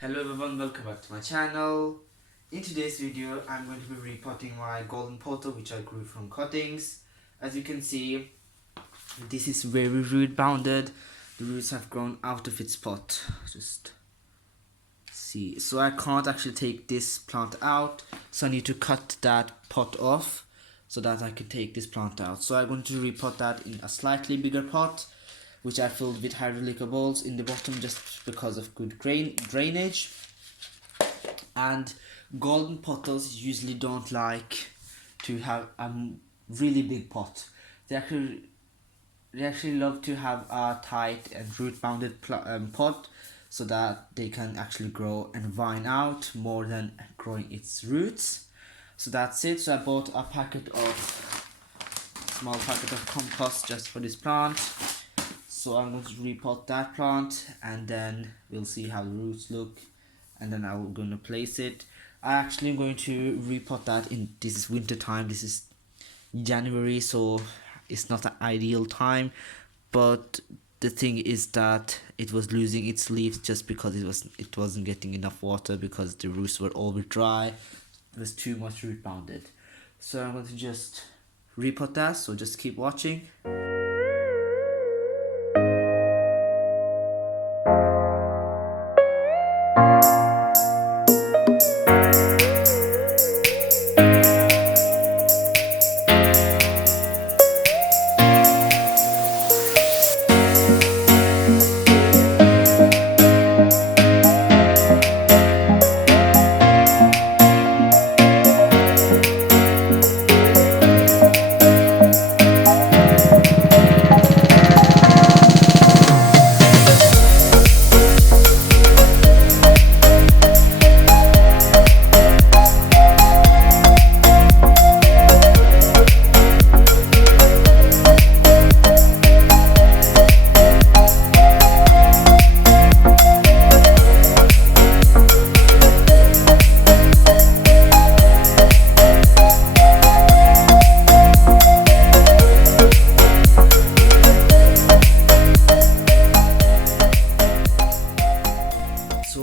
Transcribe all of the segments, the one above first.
Hello everyone, welcome back to my channel. In today's video, I'm going to be repotting my golden pothos which I grew from cuttings. As you can see, this is very root bounded. The roots have grown out of its pot. Just see. So I can't actually take this plant out. So I need to cut that pot off so that I can take this plant out. So I'm going to repot that in a slightly bigger pot, which I filled with hydrolytic balls in the bottom just because of good drainage. And golden pothos usually don't like to have a really big pot. They actually love to have a tight and root bounded pot so that they can actually grow and vine out more than growing its roots. So that's it. So I bought a small packet of compost just for this plant. So I'm going to repot that plant and then we'll see how the roots look, and then I'm going to place it. I actually am going to repot that in, this is winter time, this is January, so it's not an ideal time, but the thing is that it was losing its leaves just because it wasn't getting enough water because the roots were all dry. It was too much root bounded. So I'm going to just repot that, so just keep watching.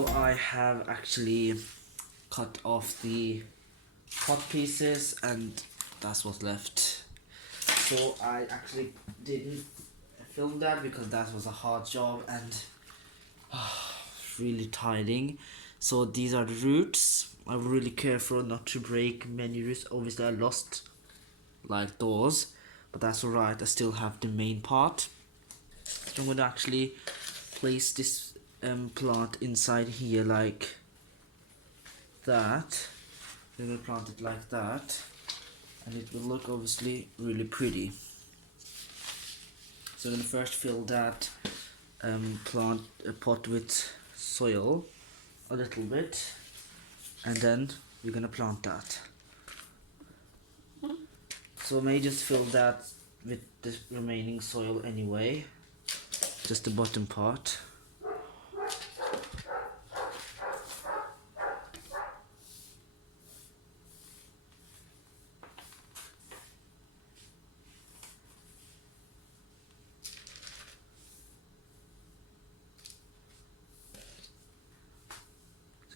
I have actually cut off the pot pieces and that's what's left. So I actually didn't film that because that was a hard job and really tiring. So these are the roots. I'm really careful not to break many roots. Obviously I lost like those, but that's alright. I still have the main part. So I'm going to actually place this plant inside here like that. We will plant it like that and it will look obviously really pretty. So I'm going to first fill that pot with soil a little bit, and then we're going to plant that. So I may just fill that with the remaining soil anyway, just the bottom part.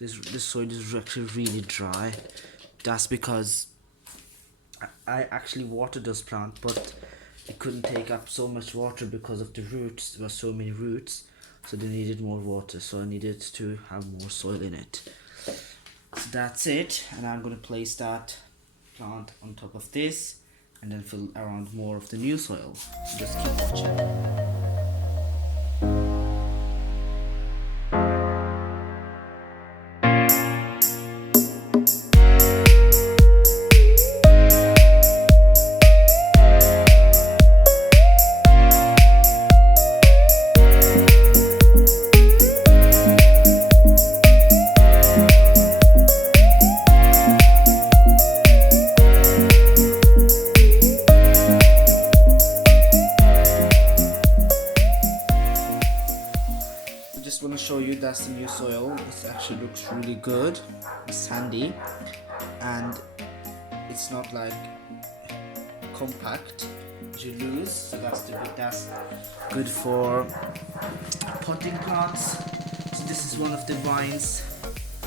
This soil is actually really dry. That's because I actually watered this plant, but it couldn't take up so much water because of the roots. There were so many roots, so they needed more water, so I needed to have more soil in it. So that's it, and I'm going to place that plant on top of this and then fill around more of the new soil. So just keep watching. Just want to show you that's the new soil. It actually looks really good. It's sandy and it's not like compact as you lose, so that's good for potting plants. So this is one of the vines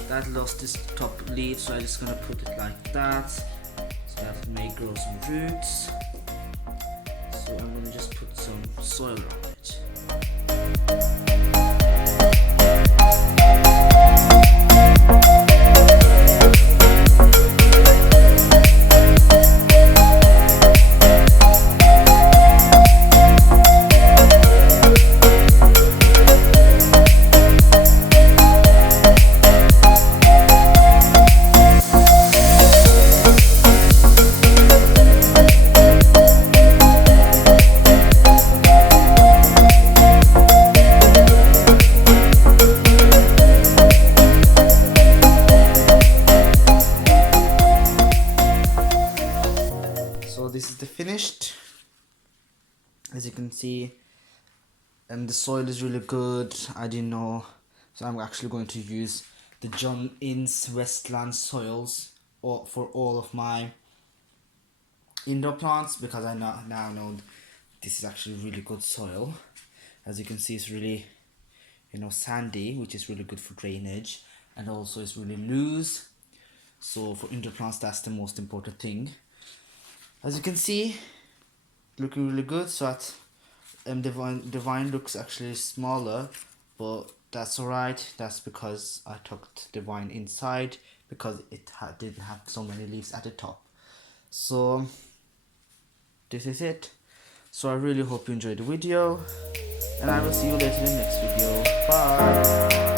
that lost this top leaf, so I'm just gonna put it like that so that it may grow some roots. So I'm gonna just put some soil around it. So this is the finished. As you can see, the soil is really good. I didn't know, so I'm actually going to use the John Innes Westland soils for all of my indoor plants, because I now know this is actually really good soil. As you can see, it's really, you know, sandy, which is really good for drainage, and also it's really loose. So for indoor plants, that's the most important thing. As you can see, looking really good. So that the vine looks actually smaller, but that's alright. That's because I tucked the vine inside, because it didn't have so many leaves at the top. So this is it. So I really hope you enjoyed the video, and I will see you later in the next video. Bye.